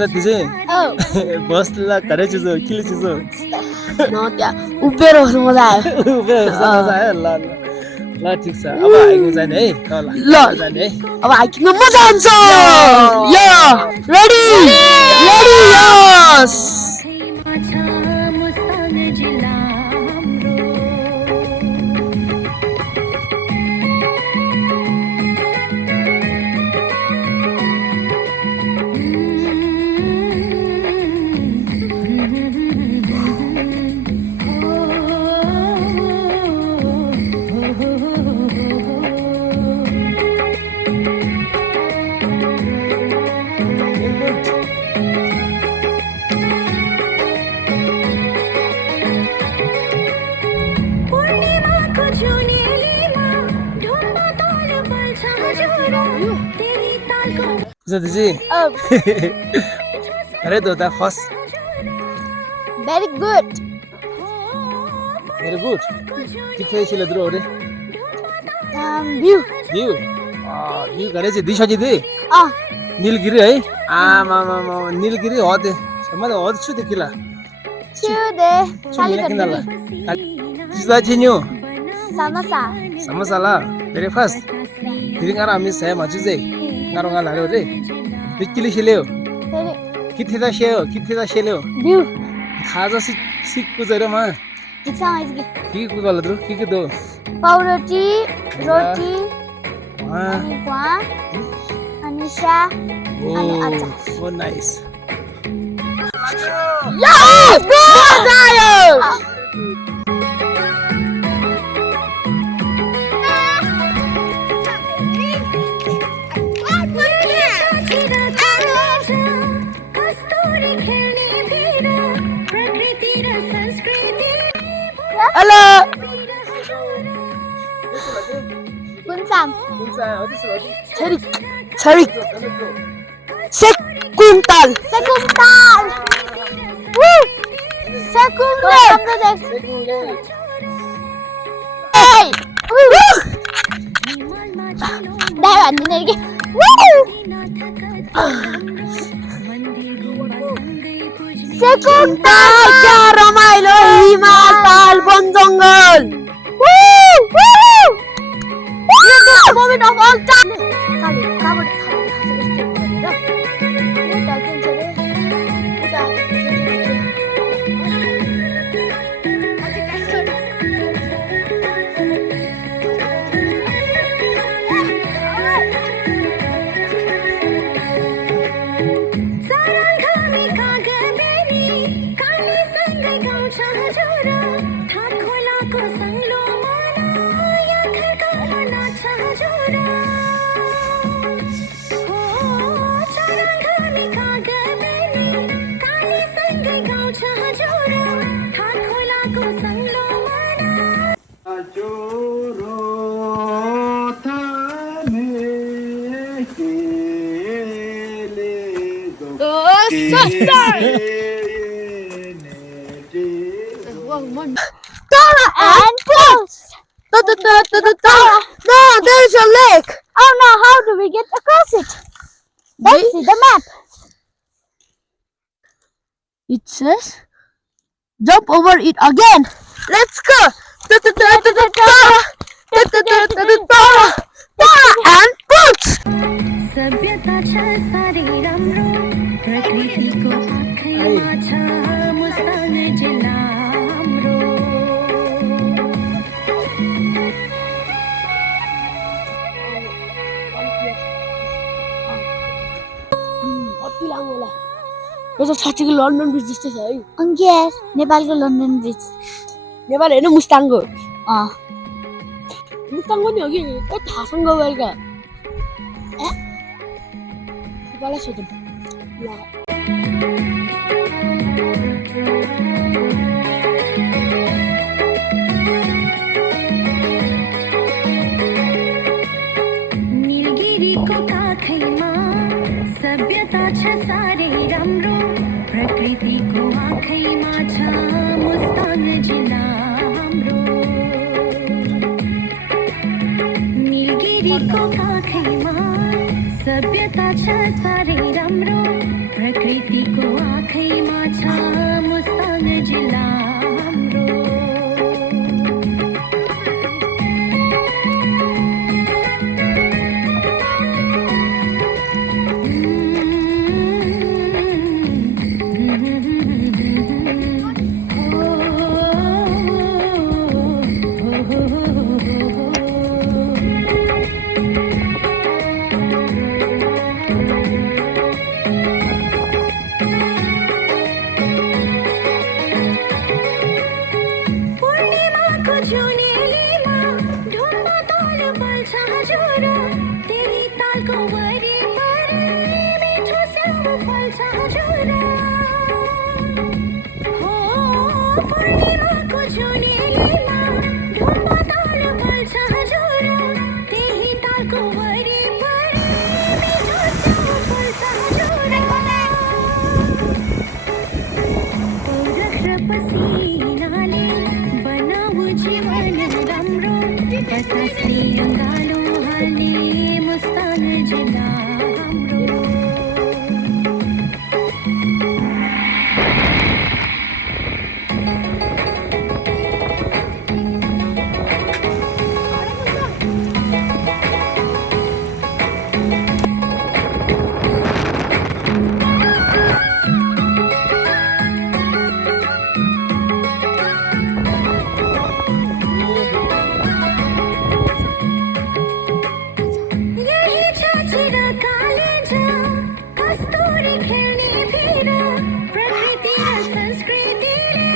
जति बसला घरै चुजो किले चुजो न त्यहाँ उभिएर बस्नु मजा आयो मजा आयो ल ल ल ठिक छ अब हाइकिङ जाने है ल जाने है अब हाइकिङमा मजा आउँछ यो रेडी रेडी यस जति अरे दोता फर्स्ट very good के खेल द्रो रे view भ्यू घरे चाहिँ दिसजी दे नीलगिरी है आमा नीलगिरी हो दे म त हो छु दे किला chude किनला जिजा थिन्यो samosa समोसा ला ब्रेकफास्ट फेरि गाह्रो हामी सय मजु चाहिँ गाह्रो गाह्रो रे बिकिली खेल्यो किथे दा खेल्यो view खाजा सिक्कु जरे मा exam आइसक्यो के कुगल द्रो के दो पाउरोटी रोटी अनि गुवा अनि स्या अनि अचार ओ नाइस यस मजा आयो हेलो कुन्साम छरिक सेकुन्ताल सेकुन्ताल क्या रमाइलो हिमाल ताल वन जंगल moment of all time Tara and Pulse! No, there is a lake! Oh no, how do we get across it? Let's see the map. It says, jump over it again. Let's go! Tara and Pulse! यो त छातीको London bridge जस्तै छ है अंकित नेपालको London bridge Nepal हैन मुस्ताङको मुस्ताङको नि हो कि थासँग गएका नेपाललाई सोधौँ ल नीलगिरीको काखैमा सभ्यता छ सारे राम्रो प्रकृतिको आँखैमा छ मुस्ताङ जिल्ला हाम्रो नीलगिरीको काखैमा सभ्यता छ सारे राम्रो प्रकृति च्याउ फल्छ हजुर हो पूर्णिमाको जुनेलीमा ढुम्बा ताल फल्छ हजुर त्यही तालको वरिपरि मिठो च्याउ फल्छ हजुर पौरख र पसिनाले बनाऊ जीवन राम्रो बतासले अँगालो हाल्ने मुस्ताङ जिल्ला हाम्रो यही छ चिरकालीन कस्तुरी खेल्ने भिर प्रकृति र संस्कृतिले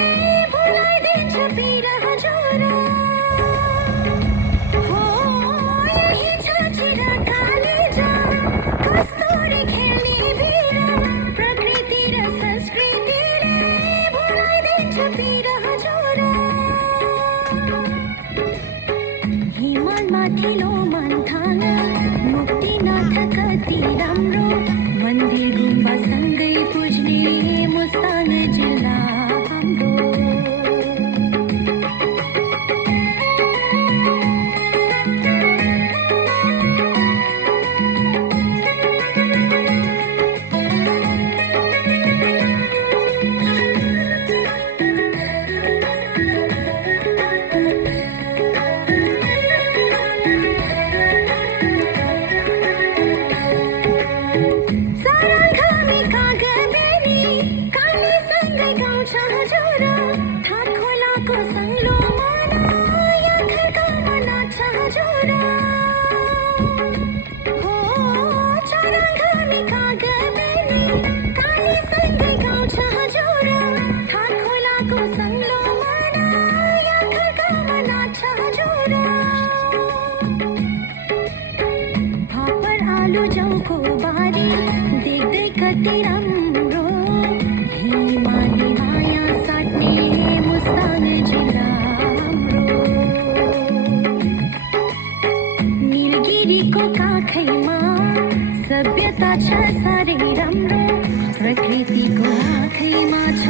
भुलाइदिन्छ पीर हजुर हो यही छ चिरकालीन कस्तुरी खेल्ने भिर प्रकृति र संस्कृतिले भुलाइदिन्छ पीर हजुर हिमाल माथिल्लो मन्थान मुक्तिनाथ कति राम्रो मन्दिर गुम्बासँगै पुज्ने मुस्ताङ जिल्ला हाम्रो साराघामी कागबेनी कालीसँगै गाउँछ हजुर थाट खोलाको सङ्लो मना या खर्कामा नाच्छ हजुर हो साराघामी कागबेनी कालीसँगै गाउँछ हजुर थाट खोलाको सङ्लो मना या खर्कामा नाच्छ हजुर फापर आलु जाउको बारी देख्दै कति राम्रो हिमाली माया साट्ने मुस्ताङ जिल्ला हाम्रो निलगिरीको काखैमा सभ्यता छ साह्रै राम्रो प्रकृतिको आँखैमा छ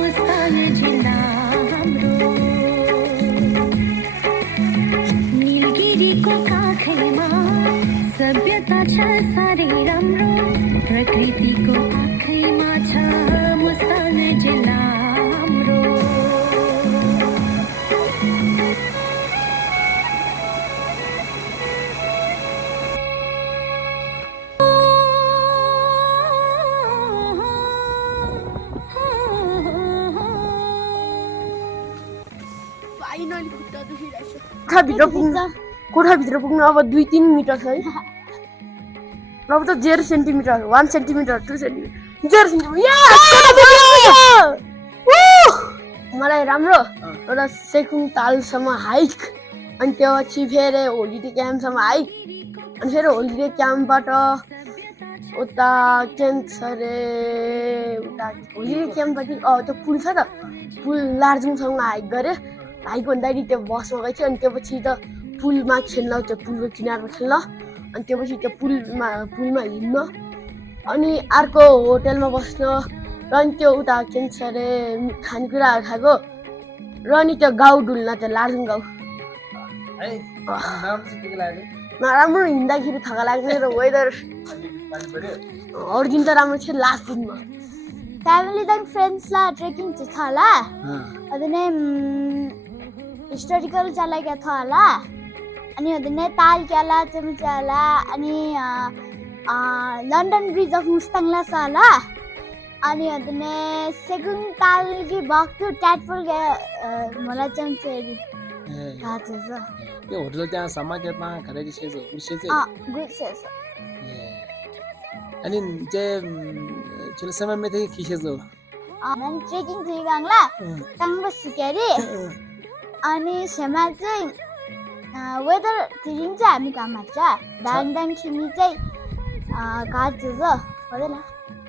मुस्ताङ जिल्ला हाम्रो निलगिरीको काखैमा सभ्यता छ साह्रै राम्रो प्रकृतिको आँखैमा छ मुस्ताङ जिल्ला हाम्रो फाइनली खुट्टा दुखिरहेछ कोठाभित्र पुग्नु अब 2-3 मिटर छ है अब त 0 सेन्टिमिटर 1 सेन्टिमिटर 2 सेन्टिमिटर 0 सेन्टिमिटर मलाई राम्रो एउटा सेकुङ तालसम्म हाइक अनि त्यसपछि फेरि होलिडे क्याम्पसम्म हाइक अनि फेरि होलिडे क्याम्पबाट उता के भन्छ अरे उता होलिडे क्याम्पपट्टि त्यो पुल छ त पुल लार्जुङसम्म हाइक गऱ्यो हाइक भन्दाखेरि त्यो बसमा गएको थियो अनि त्यसपछि त पुलमा खेल्न त्यो पुलको किनारमा खेल्न अनि त्यसपछि त्यो पुलमा हिँड्न अनि अर्को होटलमा बस्न र अनि त्यो उता के भन्छ अरे खानेकुराहरू खाएको र अनि त्यो गाउँ डुल्न त्यो लार्जुङ गाउँ राम्रो हिँड्दाखेरि थका लाग्ने र वेदर अरू दिन त राम्रो थियो लास्ट दिनमा family dan friends lah trekking चाहिँ छ होला ಅದನ್ನೇ हिस्टोरिकल जाला क्या छ होला अनि ಅದನ್ನೇ ताल क्याला चाहिँ छ होला अनि लन्डन ब्रिज अफ मुस्ताङला छ होला अनि ಅದನ್ನೇ सेकुङ तालकी भक्तु ट्याटफुल मलाई चाहिँ चाहिँ थाहा छ त्यो होटल त्यहाँ समाकेतमा खरेदी सेज उसे चाहिँ गुड सेज अनि चाहिँ चलो समय में थे खिसे जो नन ट्रेकिङ चाहिँ गाङला काङबा सिकेरी अनि सेमा चाहिँ वेदर तिरिङ चाहिँ हामी काम छ दाङ दाङ छिमी चाहिँ घाट छ हुँदैन